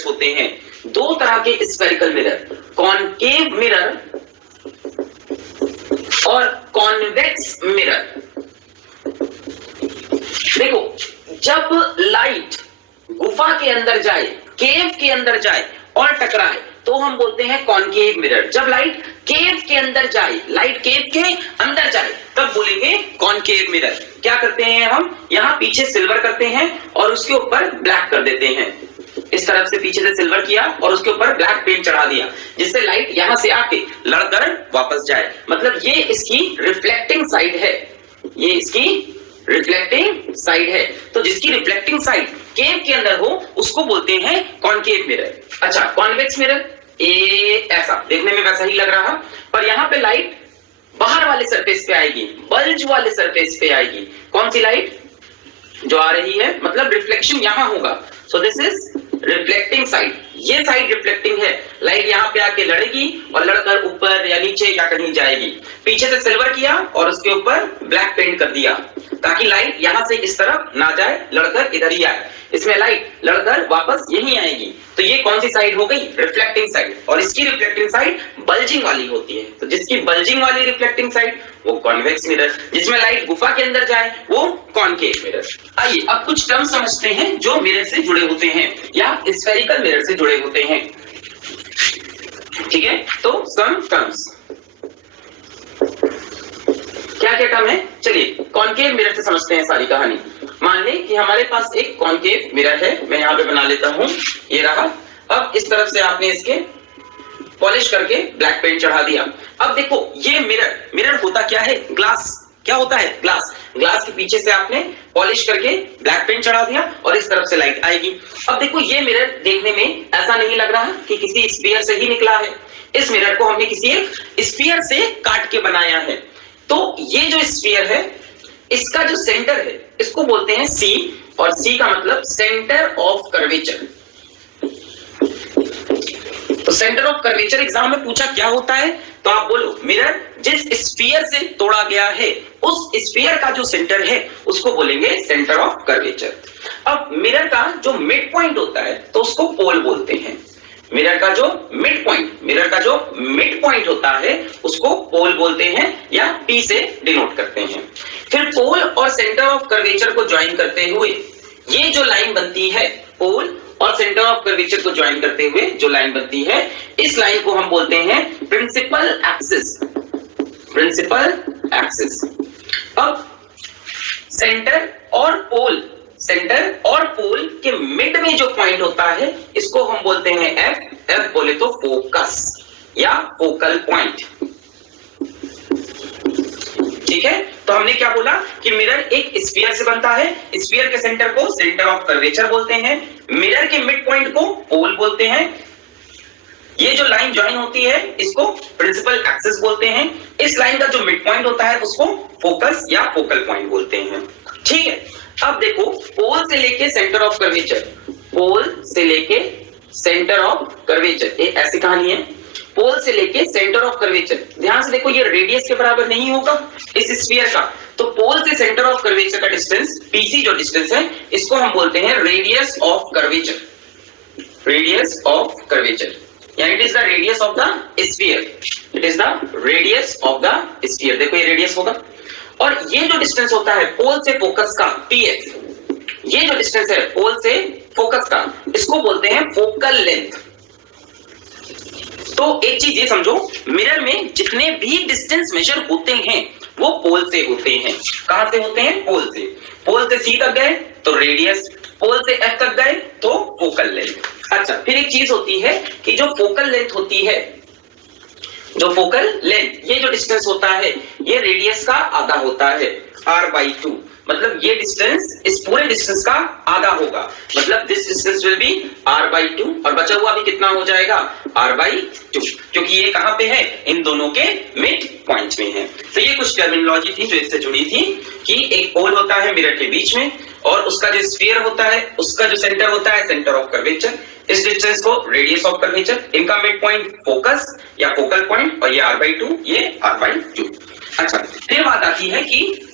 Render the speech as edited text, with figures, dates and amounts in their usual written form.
Mirrors होते हैं, दो तरह के स्फेरिकल मिरर, कॉनकेव मिरर और कॉन्वेक्स मिरर। देखो, जब लाइट गुफा के अंदर जाए, केव के अंदर जाए और टकराए तो हम बोलते हैं कॉनकेव मिरर। जब लाइट केव के अंदर जाए, लाइट केव के अंदर जाए, तब बोलेंगे कॉनकेव मिरर। क्या करते हैं हम, यहां पीछे सिल्वर करते हैं और उसके ऊपर ब्लैक कर देते हैं। इस तरफ से पीछे से सिल्वर किया और उसके ऊपर ब्लैक पेंट चढ़ा दिया, जिससे लाइट यहां से आके लड़कर वापस जाए। मतलब ये इसकी रिफ्लेक्टिंग साइड है, ये इसकी रिफ्लेक्टिंग साइड है। तो जिसकी रिफ्लेक्टिंग साइड केव के अंदर हो उसको बोलते हैं कॉनकेव मिरर। अच्छा, कॉन्वेक्स मिरर ऐसा देखने में वैसा ही लग रहा, पर यहां पे लाइट बाहर वाले सरफेस पे आएगी, बल्ज वाले सरफेस पे आएगी। कौन सी लाइट जो आ रही है, मतलब रिफ्लेक्शन यहां होगा। So this is reflecting side, ये साइड रिफ्लेक्टिंग है। लाइट यहां पे आके लड़ेगी और लड़कर ऊपर या नीचे या कहीं जाएगी। पीछे से सिल्वर किया और उसके ऊपर ब्लैक पेंट कर दिया ताकि लाइट यहां से इस तरफ ना जाए, लड़कर इधर ही आए। इसमें लाइट लड़कर वापस यहीं आएगी। तो ये कौन सी साइड हो गई, रिफ्लेक्टिंग साइड। और इसकी रिफ्लेक्टिंग साइड बल्जिंग वाली होती है। तो जिसकी बल्जिंग वाली रिफ्लेक्टिंग साइड वो कॉन्वेक्स मिरर, जिसमें लाइट गुफा के अंदर जाए वो कॉनकेव मिरर। आइए अब कुछ टर्म समझते हैं जो मिरर से जुड़े होते हैं या स्फेरिकल मिरर से जुड़े होते हैं। ठीक है, तो सम टर्म्स क्या क्या टर्म है, चलिए कॉनकेव मिरर से समझते हैं सारी कहानी। मान लें कि हमारे पास एक कॉनकेव मिरर है, मैं यहां पे बना लेता हूं, ये रहा। अब इस तरफ से आपने इसके पॉलिश करके ब्लैक पेंट चढ़ा दिया। अब देखो ये मिरर होता क्या है, ग्लास। क्या होता है, ग्लास। ग्लास के पीछे से आपने पॉलिश करके ब्लैक पेंट चढ़ा दिया और इस तरफ से लाइट आएगी। अब देखो ये मिरर देखने में ऐसा नहीं लग रहा कि किसी स्फीयर से ही निकला है। इस मिरर को हमने किसी एक स्फीयर से काट के बनाया है। तो ये जो स्फीयर है, इसका जो सेंटर है इसको बोलते हैं सी, और सी का मतलब सेंटर ऑफ कर्वेचर। तो सेंटर ऑफ कर्वेचर एग्जाम में पूछा क्या होता है, तो आप बोलो मिरर जिस स्फीयर से तोड़ा गया है उस स्फीयर का जो सेंटर है उसको बोलेंगे सेंटर ऑफ कर्वेचर। अब मिरर का जो मिड पॉइंट होता है तो उसको पोल बोलते हैं। मिरर का जो मिड पॉइंट होता है उसको पोल बोलते हैं या P से डिनोट करते हैं। फिर पोल और सेंटर ऑफ कर्वेचर को ज्वाइन करते हुए ये जो लाइन बनती है, पोल और सेंटर ऑफ कर्वेचर को ज्वाइन करते हुए जो लाइन बनती है, इस लाइन को हम बोलते हैं प्रिंसिपल एक्सिस। Principal axis. अब सेंटर और पोल के मिड में जो पॉइंट होता है इसको हम बोलते हैं एफ। एफ बोले तो फोकस या फोकल पॉइंट। ठीक है, तो हमने क्या बोला कि मिरर एक स्फीयर से बनता है। स्फीयर के सेंटर को सेंटर ऑफ कर्वेचर बोलते हैं, मिरर के मिड पॉइंट को पोल बोलते हैं। ये जो लाइन ज्वाइन होती है इसको प्रिंसिपल एक्सिस बोलते हैं। इस लाइन का जो मिड पॉइंट होता है उसको फोकस या फोकल पॉइंट बोलते हैं। ठीक है, अब देखो पोल से लेके सेंटर ऑफ कर्वेचर, पोल से लेके सेंटर ऑफ कर्वेचर, ये ऐसी कहानी है। पोल से लेके सेंटर ऑफ कर्वेचर, ध्यान से देखो ये रेडियस के बराबर नहीं होगा इस स्फीयर का। तो पोल से सेंटर ऑफ कर्वेचर का डिस्टेंस पीसी जो डिस्टेंस है इसको हम बोलते हैं radius of curvature. Radius of curvature यानी it is the radius of the sphere. It is the radius of the sphere. देखो ये रेडियस होगा और ये जो डिस्टेंस होता है पोल से फोकस का पीएफ, ये जो डिस्टेंस है पोल से फोकस का इसको बोलते हैं फोकल लेंथ। तो एक चीज ये समझो, मिरर में जितने भी डिस्टेंस मेजर होते हैं वो पोल से होते हैं। कहां से होते हैं, पोल से। पोल से सी तक गए तो रेडियस, पोल से एफ तक गए तो फोकल लेंथ। अच्छा, फिर एक चीज होती है कि जो फोकल लेंथ होती है, जो फोकल लेंथ, ये जो डिस्टेंस होता है ये रेडियस का आधा होता है, r/2। मतलब ये डिस्टेंस इस पूरे डिस्टेंस का आधा होगा, मतलब this distance will be r/2 और बचा हुआ भी कितना हो जाएगा, r/2, क्योंकि ये कहां पे है, इन दोनों के मिड पॉइंट में है। तो ये कुछ टर्मिनोलॉजी थी जो इससे जुड़ी थी कि एक पोल होता है मिरर के बीच में और उसका जो स्फीयर होता है उसका जो सेंटर होता है सेंटर ऑफ कर्वेचर, इस डिस्टेंस को रेडियस ऑफ कर्वेचर, इनका मिड पॉइंट फोकस या फोकल पॉइंट और ये r/2, ये r/2। अच्छा, फिर बात आती है कि